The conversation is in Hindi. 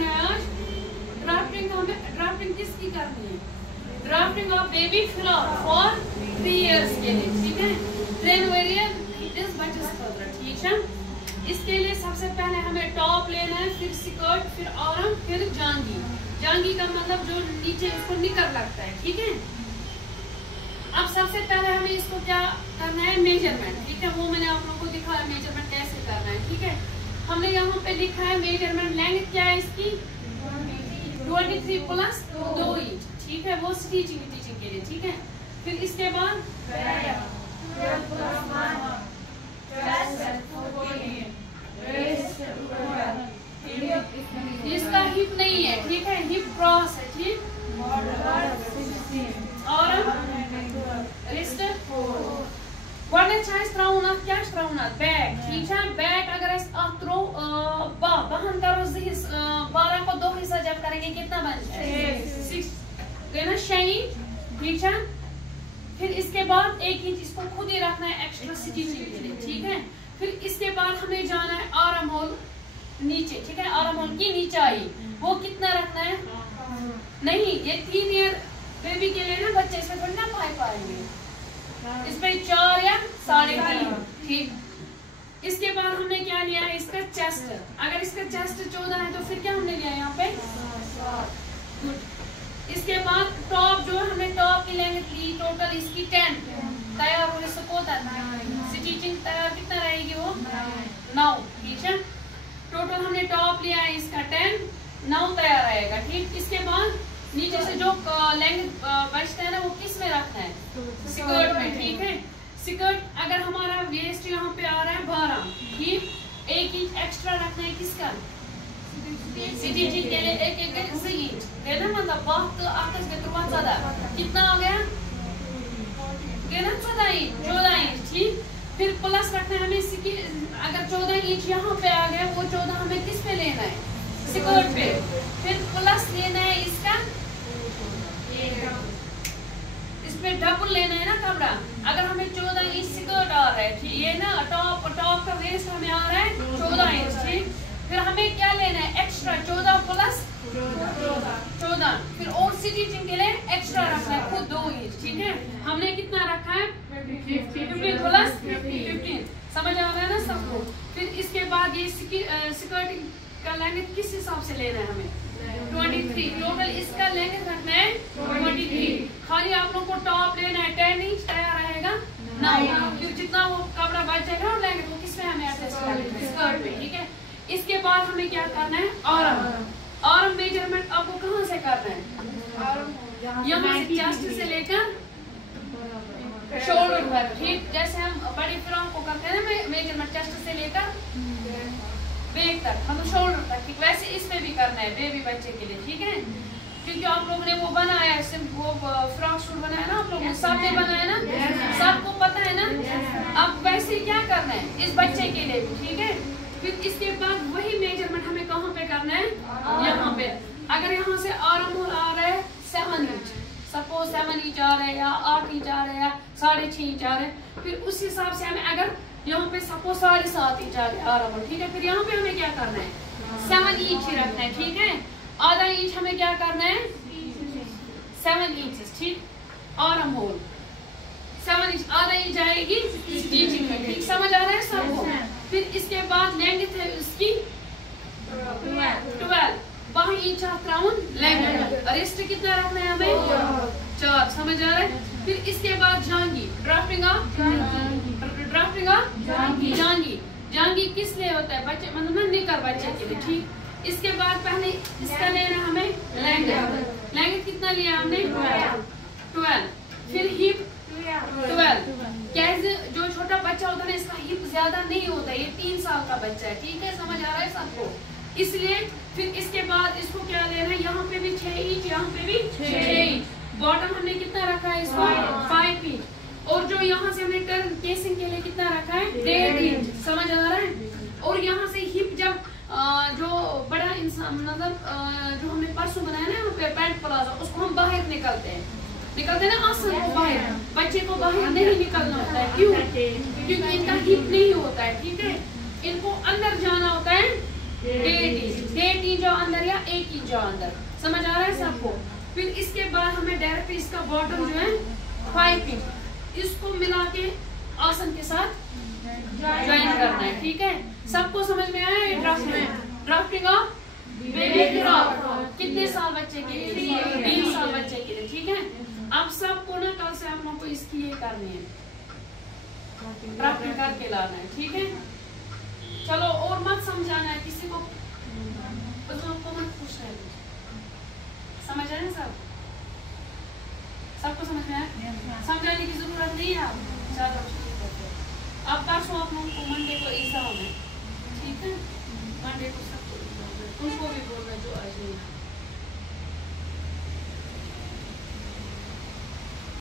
करना है आज? ड्राफ्टिंग किसकी करनी है? Drafting of baby flower for 3 years के लिए, ठीक है। ट्रेन वेरियर इस बच्चे खतरा, ठीक है। इसके लिए सबसे पहले हमें टॉप लेना है, फिर स्कर्ट, फिर आर्म, फिर जांगी। जांगी का मतलब जो नीचे इसको निकर लगता है, ठीक है। अब सबसे पहले हमें इसको क्या करना है, मेजरमेंट, ठीक है। वो मैंने आप लोगों को दिखाया मेजरमेंट कैसे करना है, ठीक है। हमने यहाँ पे लिखा है मेजरमेंट, लेंथ क्या है इसकी 23 प्लस 2 इंच, ठीक है। वो स्टिचिंग के लिए, ठीक है। फिर इसके बाद इसका हिप नहीं है, ठीक है, हिप क्रॉस है, ठीक। और रिस्ट क्या बैक, ठीक है। बैक अगर बहन करो 12 को 2 हिस्सा जब करेंगे कितना बन जाए 6 देना 6 इंच, ठीक है। फिर इसके बाद 1 इंच इसको खुद ही रखना है एक्स्ट्रा स्टिचिंग के लिए, ठीक है। फिर इसके बाद हमें जाना है आर्म होल नीचे, ठीक है। आर्म होल की नीचाई वो कितना रखना है, नहीं ये 3 ईयर बेबी के लिए ना, बच्चे इसमें थोड़ी ना पाएंगे, इसमें 4 या 3.5, ठीक। इसके बाद हमने क्या लिया है, इसका चेस्ट। अगर इसका चेस्ट 14 है तो फिर क्या हमने लिया यहाँ पे, इसके बाद टॉप जो है हमने टॉप की लेंथ ली टोटल इसकी 10 तैयार होने से स्टिचिंग तैयार कितना रहेगी वो 9, ठीक है। टोटल हमने टॉप लिया है इसका 10, 9 तैयार रहेगा, ठीक। इसके बाद नीचे से जो लेंथ बचता है ना वो किस में रखना है, स्कर्ट में, ठीक है। स्कर्ट अगर हमारा वेस्ट यहाँ पे आ रहा है 12, ठीक, 1 इंच एक्स्ट्रा रखना है किसका, स्टिचिंग के लिए 1 इंच देना, मतलब बहुत आकाश के 14 कितना आ गया, 14 इंच, ठीक। फिर प्लस रखना है हमें, अगर 14 इंच यहाँ पे आ गया वो 14 हमें किस पे लेना है, स्कर्ट पे। फिर प्लस लेना है इसका, इसमें डबल लेना है ना कपड़ा। अगर हमें 14 इंच स्कर्ट आ रहा है, ठीक, ये ना टॉप का वेस्ट हमें आ रहा है 14 इंच, ठीक। फिर हमें क्या लेना है एक्स्ट्रा 14 प्लस 14, फिर और स्टिचिंग के लिए एक्स्ट्रा रखना है खुद 2 इंच, ठीक है। हमने कितना रखा है 15 प्लस 15, समझ आ रहा है ना सबको। फिर इसके बाद ये स्कर्टिंग का लेंथ किस हिसाब से लेना है हमें 23, टोटल इसका लेंथ रखना है 23। खाली आप लोग को टॉप लेना है 10 इंच तैयार रहेगा 9, फिर जितना वो कपड़ा बच जाएगा और लेंथ वो किसमें हमें एडजस्ट करना है स्कर्ट में, ठीक है। इसके बाद हमें क्या करना है आर्म मेजरमेंट आपको कहाँ से करना है, यहाँ से चेस्ट से लेकर शोल्डर तक, ठीक। जैसे हम बड़ी फ्रॉक को करते हैं ना मेजरमेंट चेस्ट से लेकर बैक तक, हम शोल्डर तक, ठीक। वैसे इसमें भी करना है बेबी बच्चे के लिए, ठीक है। क्योंकि आप लोगों ने वो बनाया है, वो फ्रॉक सूट बनाया ना आप लोगों ने, सबने बनाया ना, सबको पता है ना। अब वैसे क्या करना है इस बच्चे के लिए भी, ठीक है। फिर इसके बाद वही मेजरमेंट हमें कहाँ पे करना है, यहाँ पे। अगर यहाँ से आर्म होल आ रहा है 7 इंच, सपोज 7 इंच आ रहा है या 8 इंच आ रहा है या 6.5 इंच आ रहा है, फिर उस हिसाब से हमें अगर यहाँ पे सपोज 7.5 इंच आ रहा है आर्म होल, ठीक है। फिर यहाँ पे हमें क्या करना है 7 इंच ही रखना है, ठीक है। आधा इंच हमें क्या करना है 7 इंच, ठीक। आर्म होल 7 इंच, आधा इंच जाएगी स्टिचिंग में, ठीक। समझ आ रहा है सबको। फिर इसके बाद लेंथ है उसकी 12, 12 इंच राउंड लेंथ, रिस्ट कितना रखना है हमें 4, समझ आ रहा है। फिर इसके बाद जांगी, ड्राफ्टिंग जांगी किस लिए होता है, बच्चे मतलब ना निकर बच्चे के लिए, ठीक। इसके बाद पहले इसका लेना हमें लेंथ कितना लिया हमने 12, फिर हिप 12, कैसे जो छोटा बच्चा होता है ना इसका हिप ज्यादा नहीं होता, ये 3 साल का बच्चा है, ठीक है। समझ आ रहा है सबको, इसलिए फिर इसके बाद इसको क्या लेना है, यहाँ पे भी 6 इंच, यहाँ पे भी 6 इंच। बॉटम हमने कितना रखा है इसको 5 इंच, और जो यहाँ से हमने टर्न केसिंग के लिए कितना रखा है 1.5 इंच, समझ आ रहा है। और यहाँ से हिप जब जो बड़ा इंसान मतलब जो हमने परसों बनाया ना पैंट प्लाजो, उसको हम बाहर निकलते हैं ना आसन को बाहर, बच्चे को बाहर नहीं निकलना होता है, क्यों, क्योंकि इनका हिप नहीं होता है, ठीक है। इनको अंदर जाना होता है 1.5 इंच जो अंदर या 1 इंच जाओ अंदर, समझ आ रहा है सबको। फिर इसके बाद हमें डायरेक्ट इसका बॉटम जो है 5 इंच इसको मिला के आसन के साथ ज्वाइन करना है, ठीक है। सबको समझ में आया ये ड्राफ्ट में? ड्राफ्टिंग ऑफ बेबी फ्रॉक कितने साल बच्चे के लिए? 3 साल बच्चे के लिए, ठीक है। अब सबको ना कल से आप लोगों को इसकी ये करनी है, ड्राफ्टिंग करके लाना है, ठीक है। चलो और मत समझाना है किसी को, उसको मत पूछना है, समझ आए ना सब? सबको समझ में आया? समझाने की जरूरत नहीं है आप। चलो ठीक है, अब परसों आप लोगों को मंडे को एग्जाम है, ठीक है। मंडे को सबको उनको भी बोलना जो आज नहीं